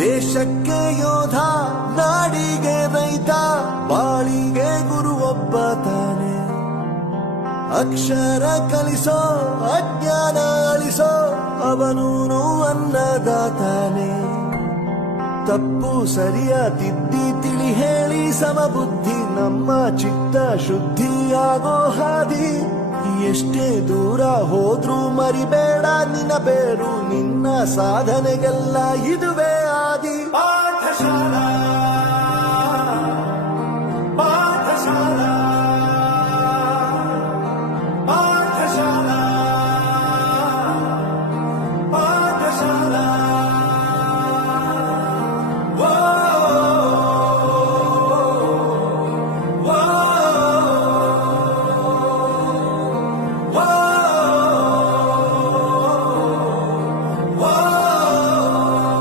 ದೇಶಕ್ಕೆ ಯೋಧ, ನಾಡಿಗೆ ರೈತ, ಬಾಳಿಗೆ ಗುರು ಒಬ್ಬ ತಾನೆ. ಅಕ್ಷರ ಕಲಿಸೋ, ಅಜ್ಞಾನ ಅಳಿಸೋ, ಅವನೂನು ಅನ್ನದಾತಾನೆ. ತಪ್ಪು ಸರಿಯ ತಿದ್ದಿ ತಿಳಿ ಹೇಳಿ ಸಮಬುದ್ಧಿ, ನಮ್ಮ ಚಿತ್ತ ಶುದ್ಧಿಯಾಗೋ ಹಾದಿ. ಎಷ್ಟೇ ದೂರ ಹೋದ್ರೂ ಮರಿಬೇಡ ನಿನ್ನ ಬೇರು, ನಿನ್ನ ಸಾಧನೆಗೆಲ್ಲ ಇದುವೇ ಆದಿ. ಪಾಠಶಾಲಾ